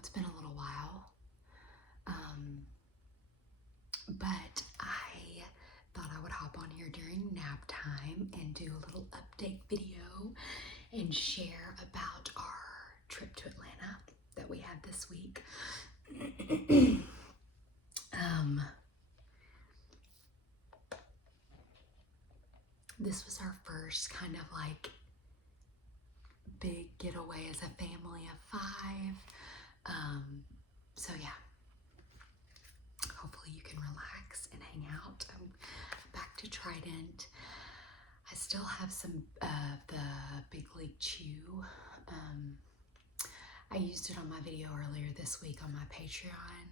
it's been a little while. But I thought I would hop on here during nap time and do a little update video and share about our trip to Atlanta that we had this week. This was our first kind of like big getaway as a family of 5. So yeah, hopefully you can relax and hang out. I'm back to Trident. I still have some the Big League Chew. I used it on my video earlier this week on my Patreon,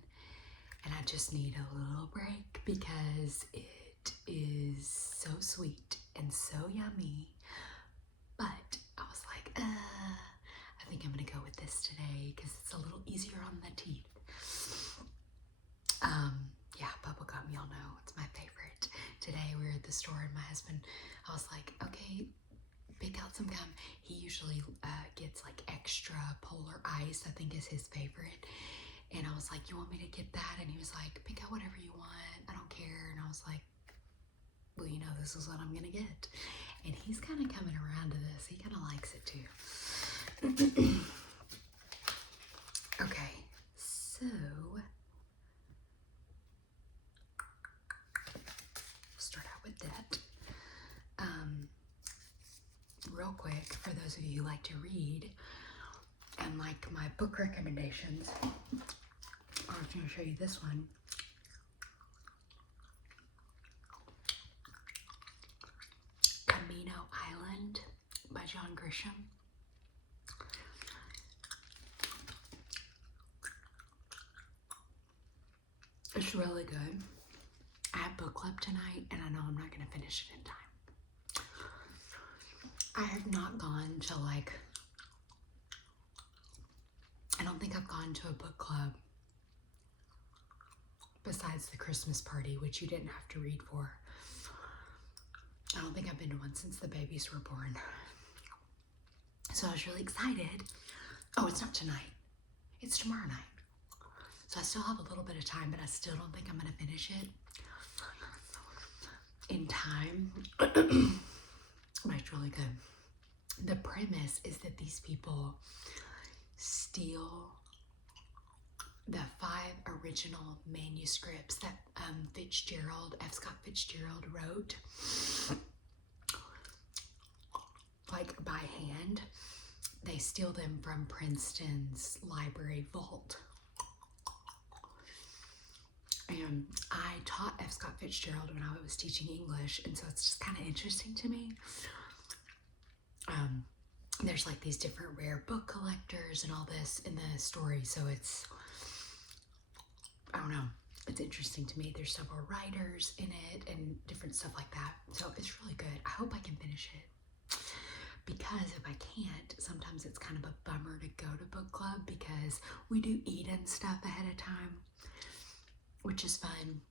and I just need a little break because it is so sweet and so yummy. But I was like, I think I'm gonna go with this today because it's a little easier on the teeth. Yeah, bubblegum, y'all know, it's my favorite. Today we were at the store and my husband, I was like, okay, pick out some gum. He usually gets like extra polar ice, I think is his favorite. And I was like, you want me to get that? And he was like, pick out whatever you want, I don't care. And I was like, well, you know, this is what I'm gonna get. And he's kind of coming around to this. He kind of likes it too. Okay, so start out with that. Real quick, for those of you who like to read and like my book recommendations, I was going to show you this one. Camino Island by John Grisham. It's really good. I have book club tonight and I know I'm not going to finish it in time. I have not gone to I don't think I've gone to a book club besides the Christmas party, which you didn't have to read for. I don't think I've been to one since the babies were born. So I was really excited. Oh, it's not tonight. It's tomorrow night. So I still have a little bit of time, but I still don't think I'm going to finish it in time. But it's really good. The premise is that these people steal the 5 original manuscripts that F. Scott Fitzgerald wrote, like by hand. They steal them from Princeton's library vault. And I taught F. Scott Fitzgerald when I was teaching English, and so it's just kind of interesting to me. There's like these different rare book collectors and all this in the story, so it's, I don't know, it's interesting to me. There's several writers in it and different stuff like that, so it's really good. I hope I can finish it, because if I can't, sometimes it's kind of a bummer to go to book club because we do eat and stuff ahead of time, which is fun.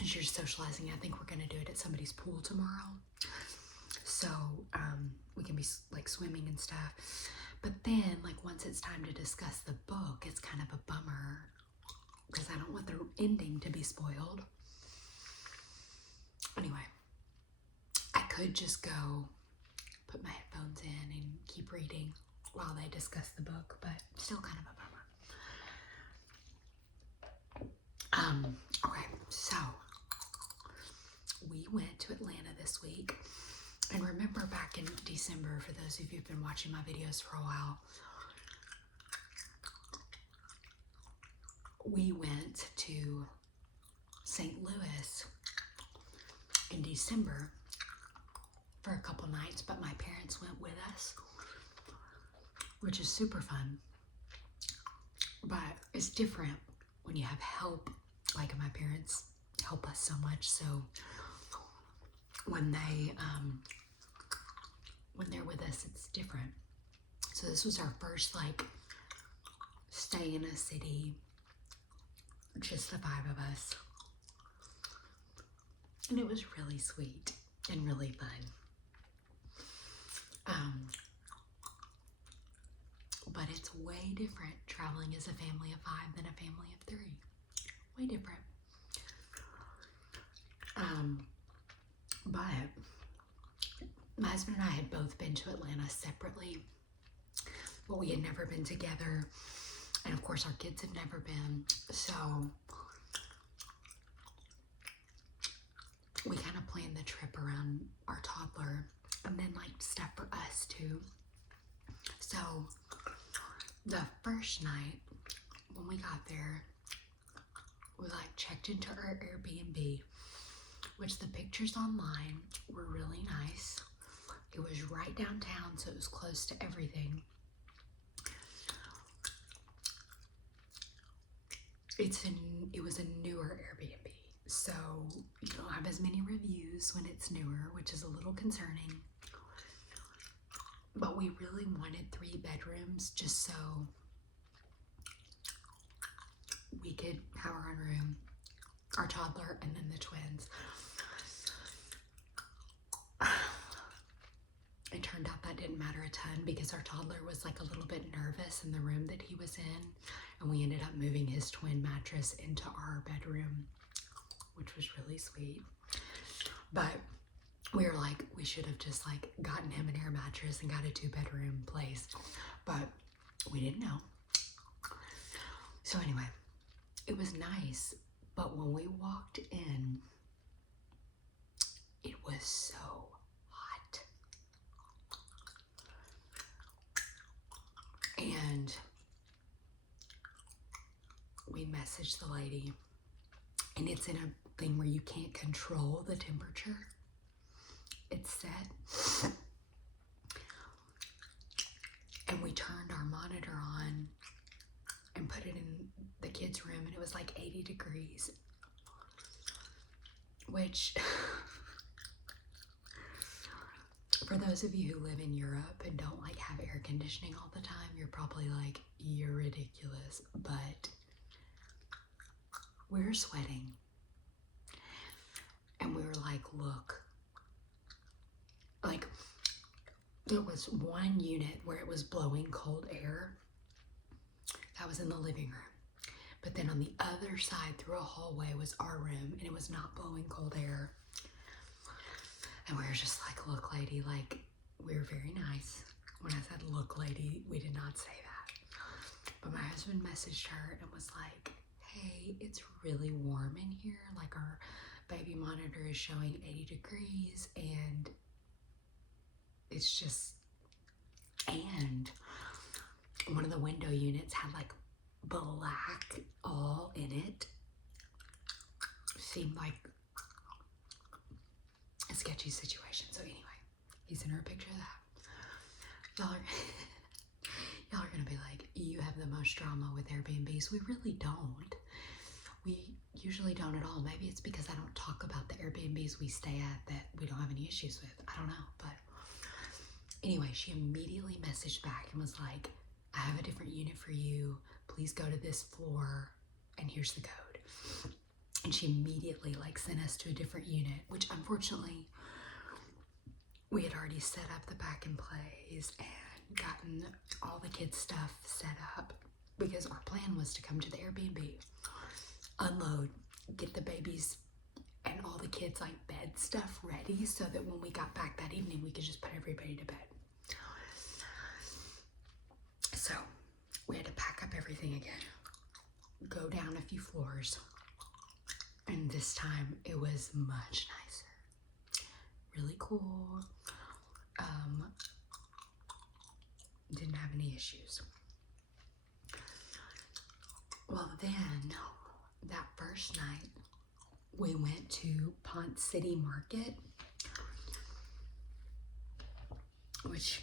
As you're socializing, I think we're gonna do it at somebody's pool tomorrow. So we can be like swimming and stuff. But then like once it's time to discuss the book, it's kind of a bummer because I don't want the ending to be spoiled. Anyway, I could just go put my headphones in and keep reading while they discuss the book, but still kind of a bummer. Okay, so we went to Atlanta this week. And remember back in December, for those of you who've been watching my videos for a while, we went to St. Louis in December for a couple nights, but my parents went with us, which is super fun. But it's different when you have help, like my parents help us so much, so when they're with us, it's different. So this was our first like stay in a city, just the 5 of us, and it was really sweet and really fun. But but it's way different traveling as a family of 5 than a family of 3. Way different. But my husband and I had both been to Atlanta separately, but we had never been together. And of course, our kids had never been. So we kind of planned the trip around our toddler and then like stuff for us too. So the first night when we got there, we like checked into our Airbnb, which the pictures online were really nice. It was right downtown, so it was close to everything. It was a newer Airbnb, so you don't have as many reviews when it's newer, which is a little concerning. But we really wanted 3 bedrooms just so we could have our own room, our toddler, and then the twins. It turned out that didn't matter a ton because our toddler was like a little bit nervous in the room that he was in, and we ended up moving his twin mattress into our bedroom, which was really sweet. But we were like, we should have just like gotten him an air mattress and got a 2-bedroom place, but we didn't know. So anyway, it was nice, but when we walked in, it was so hot. And we messaged the lady, and it's in a thing where you can't control the temperature. It's set. And we turned our monitor on and put it in the kids' room, and it was like 80 degrees, which for those of you who live in Europe and don't like have air conditioning all the time, you're probably like, you're ridiculous, but we were sweating. And we were like, look, like there was one unit where it was blowing cold air. That was in the living room. But then on the other side through a hallway was our room, and it was not blowing cold air. And we were just like, look, lady, like, we were very nice. When I said, look, lady, we did not say that. But my husband messaged her and was like, hey, it's really warm in here. Like, our baby monitor is showing 80 degrees, and it's just, and one of the window units had like black all in it. Seemed like a sketchy situation. So anyway, he sent her a picture of that. Y'all are gonna be like, you have the most drama with Airbnbs. We really don't. We usually don't at all. Maybe it's because I don't talk about the Airbnbs we stay at that we don't have any issues with. I don't know. But anyway, she immediately messaged back and was like, I have a different unit for you. Please go to this floor and here's the code. And she immediately like sent us to a different unit, which unfortunately we had already set up the pack and plays and gotten all the kids' stuff set up because our plan was to come to the Airbnb, unload, get the babies and all the kids like bed stuff ready so that when we got back that evening, we could just put everybody to bed. So we had to pack up everything again, go down a few floors, and this time it was much nicer. Really cool. Didn't have any issues. Well, then that first night we went to Ponce City Market, which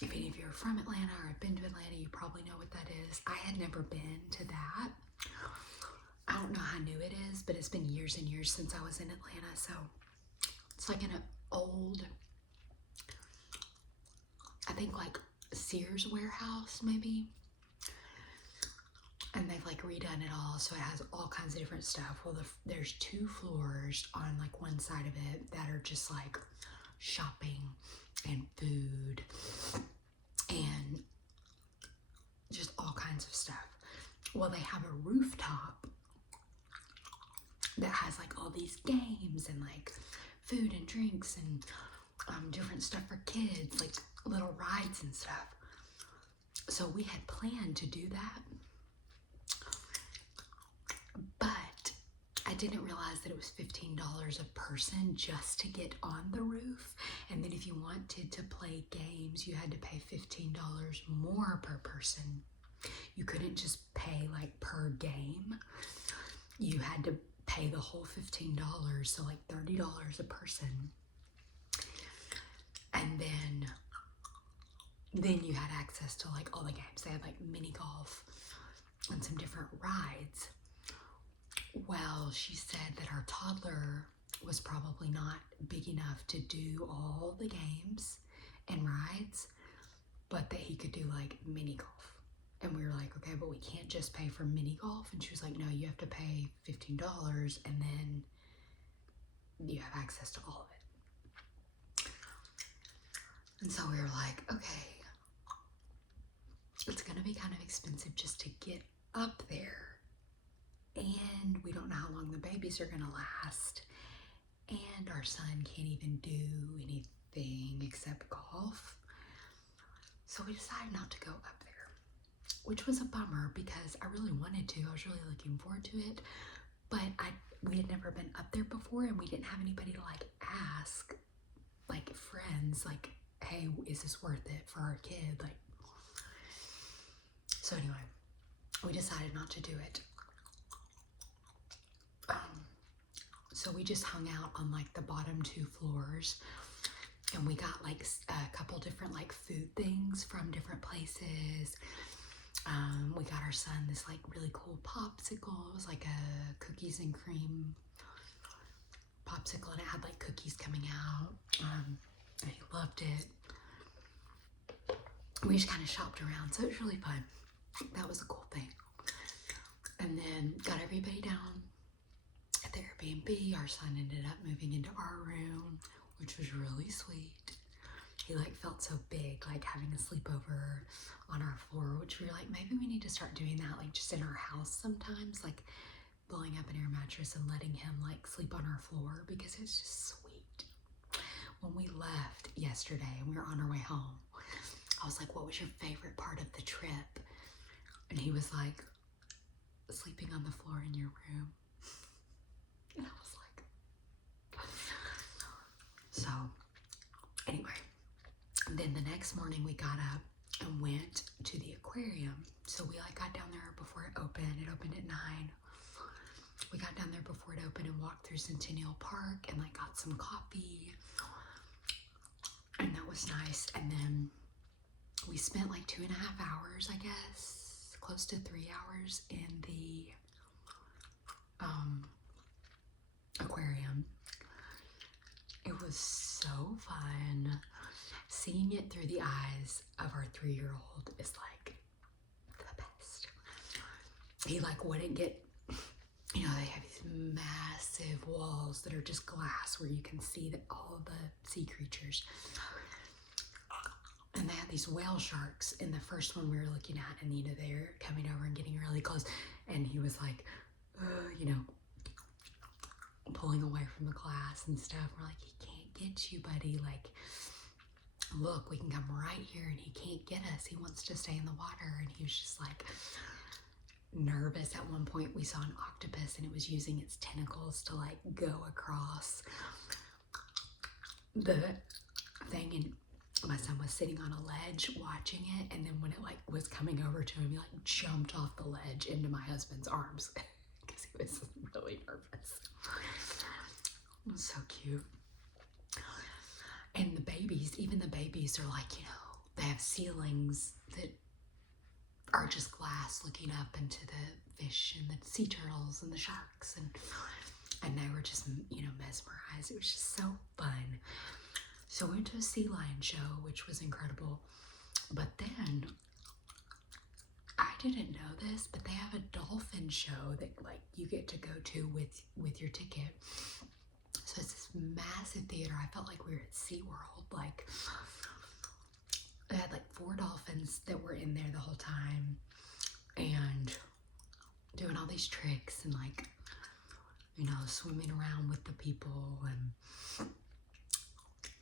if any of you are from Atlanta or have been to Atlanta, you probably know what that is. I had never been to that. I don't know how new it is, but it's been years and years since I was in Atlanta. So it's like an old, I think like Sears warehouse maybe. And they've like redone it all. So it has all kinds of different stuff. Well, there's 2 floors on like one side of it that are just like shopping and food and kinds of stuff. Well, they have a rooftop that has like all these games and like food and drinks and different stuff for kids, like little rides and stuff. So we had planned to do that, but I didn't realize that it was $15 a person just to get on the roof. And then if you wanted to play games, you had to pay $15 more per person. You couldn't just pay like per game. You had to pay the whole $15, so like $30 a person. And then you had access to like all the games. They had like mini golf and some different rides. Well, she said that our toddler was probably not big enough to do all the games and rides, but that he could do like mini golf. And we were like, okay, but we can't just pay for mini golf. And she was like, no, you have to pay $15 and then you have access to all of it. And so we were like, okay, it's gonna be kind of expensive just to get up there. And we don't know how long the babies are gonna last. And our son can't even do anything except golf. So we decided not to go up there, which was a bummer because I really wanted to. I was really looking forward to it, but we had never been up there before, and we didn't have anybody to like ask, like friends, like, hey, is this worth it for our kid? Like, so anyway, we decided not to do it. So we just hung out on like the bottom 2 floors, and we got like a couple different like food things from different places. We got our son this like really cool popsicle. It was like a cookies and cream popsicle, and it had like cookies coming out. And he loved it. We just kind of shopped around, so it was really fun. That was a cool thing. And then got everybody down at the Airbnb. Our son ended up moving into our room, which was really sweet. He like felt so big, like having a sleepover on our floor, which we were like, maybe we need to start doing that, like just in our house sometimes, like blowing up an air mattress and letting him like sleep on our floor, because it's just sweet. When we left yesterday and we were on our way home, I was like, what was your favorite part of the trip? And he was like, sleeping on the floor in your room. And I was like, so anyway, then the next morning we got up and went to the aquarium. So we like got down there before it opened. It opened at 9. We got down there before it opened and walked through Centennial Park and like got some coffee. And that was nice. And then we spent like 2.5 hours, I guess, close to 3 hours in the aquarium. It was so fun. Seeing it through the eyes of our 3-year-old is like the best. He like wouldn't get, you know, they have these massive walls that are just glass where you can see that all of the sea creatures. And they had these whale sharks in the first one we were looking at, and you know, they're coming over and getting really close, and he was like, you know, pulling away from the glass and stuff. We're like, he can't get you, buddy. Like, look, we can come right here, and he can't get us. He wants to stay in the water. And he was just like nervous. At one point we saw an octopus, and it was using its tentacles to like go across the thing, and my son was sitting on a ledge watching it, and then when it like was coming over to him, he like jumped off the ledge into my husband's arms because he was really nervous. It was so cute. And the babies, even the babies are like, you know, they have ceilings that are just glass looking up into the fish and the sea turtles and the sharks, and they were just, you know, mesmerized. It was just so fun. So we went to a sea lion show, which was incredible. But then, I didn't know this, but they have a dolphin show that like you get to go to with your ticket. So it's this massive theater. I felt like we were at SeaWorld. Like, they had like 4 dolphins that were in there the whole time. and doing all these tricks and like, you know, swimming around with the people. And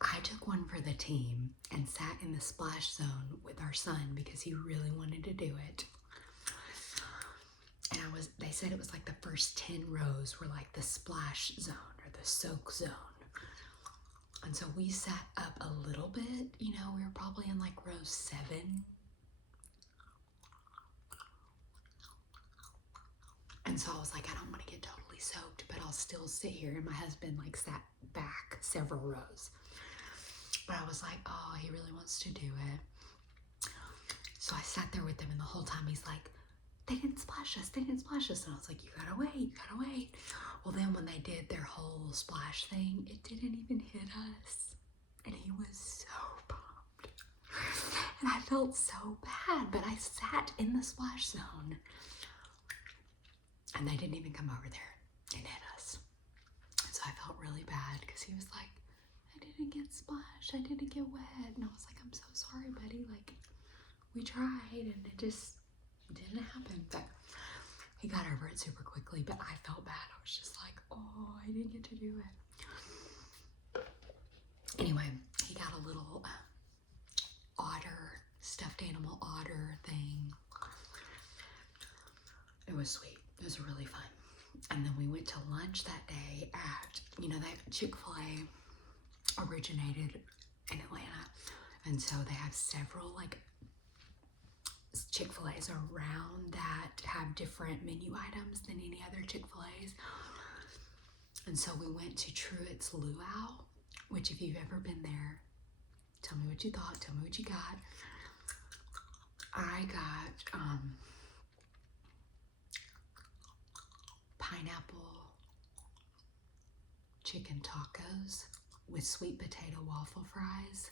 I took one for the team and sat in the splash zone with our son because he really wanted to do it. And they said it was like the first 10 rows were like the splash zone or the soak zone. And so we sat up a little bit, you know, we were probably in like row 7. And so I was like, I don't want to get totally soaked, but I'll still sit here. And my husband like sat back several rows. But I was like, oh, he really wants to do it. So I sat there with him, and the whole time he's like, they didn't splash us, they didn't splash us. And I was like, you gotta wait, you gotta wait. Well, then when they did their whole splash thing, it didn't even hit us. And he was so bummed. And I felt so bad, but I sat in the splash zone. And they didn't even come over there and hit us. And so I felt really bad because he was like, I didn't get splashed, I didn't get wet. And I was like, I'm so sorry, buddy. Like, we tried and it just didn't happen. But he got over it super quickly, but I felt bad. I was just like, oh, I didn't get to do it. Anyway, he got a little otter, stuffed animal otter thing. It was sweet. It was really fun. And then we went to lunch that day at, you know, that Chick-fil-A originated in Atlanta. And so they have several like Chick-fil-A's around that have different menu items than any other Chick-fil-A's. And so we went to Truett's Luau, which if you've ever been there, tell me what you thought, tell me what you got. I got pineapple chicken tacos with sweet potato waffle fries.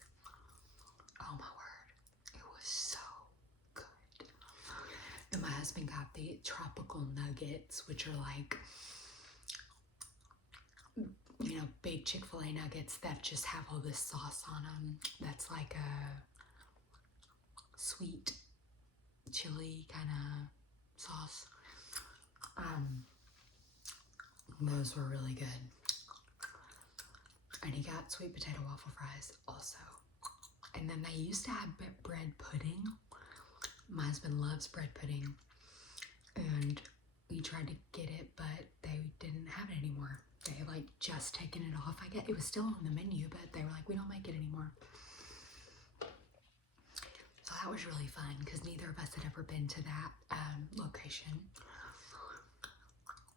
Oh my word, it was so good. And my husband got the tropical nuggets, which are like, you know, big Chick-fil-A nuggets that just have all this sauce on them. That's like a sweet chili kind of sauce. Those were really good. And he got sweet potato waffle fries also. And then they used to have bread pudding. My husband loves bread pudding. And we tried to get it, but they didn't have it anymore. They like just taken it off. I guess it was still on the menu, but they were like, we don't make it anymore. So that was really fun because neither of us had ever been to that location.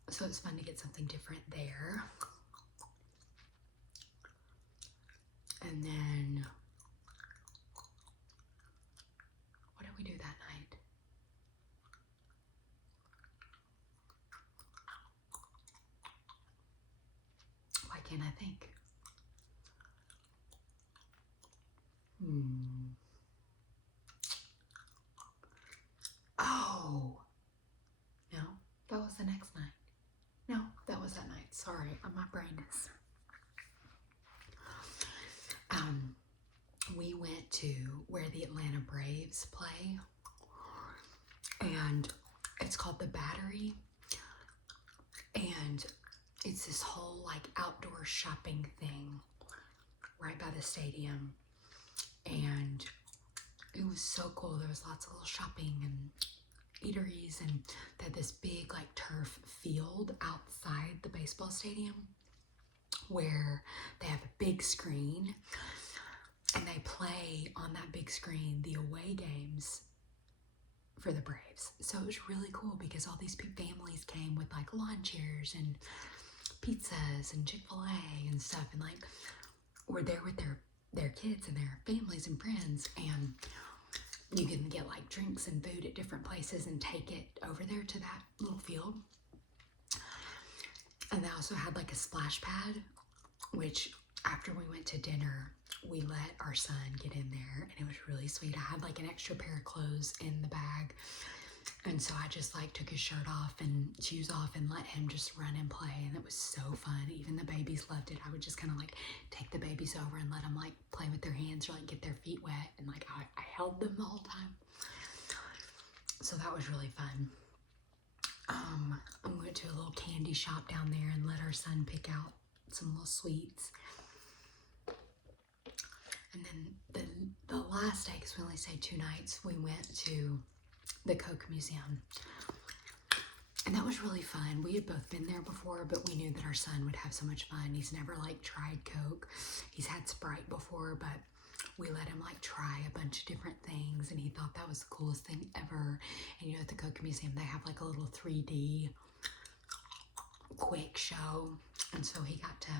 So it's fun to get something different there. And then, what did we do that night? Why can't I think? Oh, no, that was the next night. No, that was that night. Sorry, my brain is. We went to where the Atlanta Braves play, and it's called the Battery, and it's this whole like outdoor shopping thing right by the stadium, and it was so cool. There was lots of little shopping and eateries, and they had this big like turf field outside the baseball stadium where they have a big screen and they play on that big screen the away games for the Braves. So it was really cool because all these families came with like lawn chairs and pizzas and Chick-fil-A and stuff, and like were there with their kids and their families and friends, and you can get like drinks and food at different places and take it over there to that little field. And they also had like a splash pad, which after we went to dinner, we let our son get in there, and it was really sweet. I had like an extra pair of clothes in the bag, and so I just like took his shirt off and shoes off and let him just run and play, and it was so fun. Even the babies loved it. I would just kind of like take the babies over and let them like play with their hands or like get their feet wet, and like I held them the whole time. So that was really fun. We went to a little candy shop down there and let our son pick out some little sweets. And then the last day, because we only stayed 2 nights, we went to the Coke Museum. And that was really fun. We had both been there before, but we knew that our son would have so much fun. He's never like tried Coke. He's had Sprite before, but we let him like try a bunch of different things, and he thought that was the coolest thing ever. And you know, at the Coke Museum, they have like a little 3D quick show, and so he got to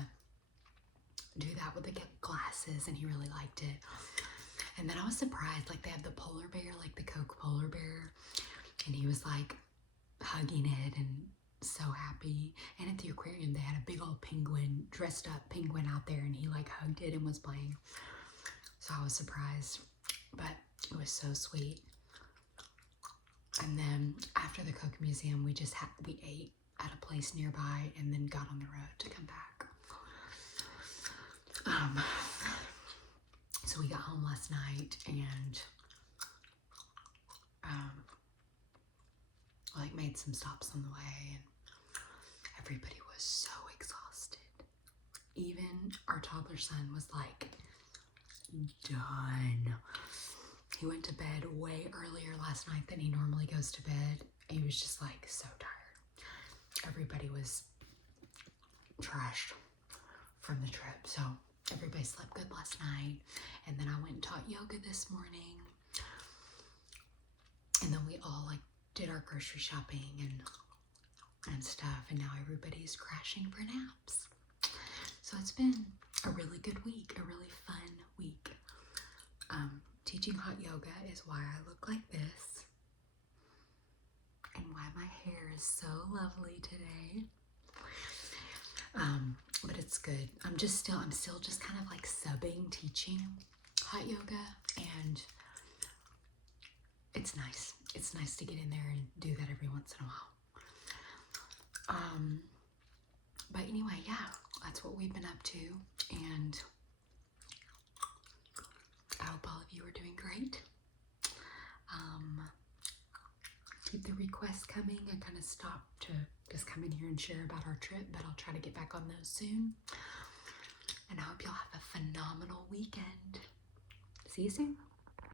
do that with the glasses, and he really liked it. And then I was surprised, like they have the polar bear, like the Coke polar bear, and he was like hugging it and so happy. And at the aquarium, they had a big old penguin, dressed up penguin out there, and he like hugged it and was playing. So I was surprised, but it was so sweet. And then after the Coke Museum, we ate at a place nearby and then got on the road to come back. So we got home last night and like made some stops on the way, and everybody was so exhausted. Even our toddler son was like done. He went to bed way earlier last night than he normally goes to bed. He was just like so tired. Everybody was trashed from the trip, so everybody slept good last night. And then I went and taught yoga this morning, and then we all like did our grocery shopping and stuff, and now everybody's crashing for naps. So it's been a really good week, a really fun week. Teaching hot yoga is why I look like this and why my hair is so lovely today. But it's good. I'm still just kind of like subbing, teaching hot yoga, and it's nice. It's nice to get in there and do that every once in a while. But anyway, yeah, that's what we've been up to, and I hope all of you are doing great. Keep the requests coming. I kind of stopped to just come in here and share about our trip, but I'll try to get back on those soon. And I hope y'all have a phenomenal weekend. See you soon.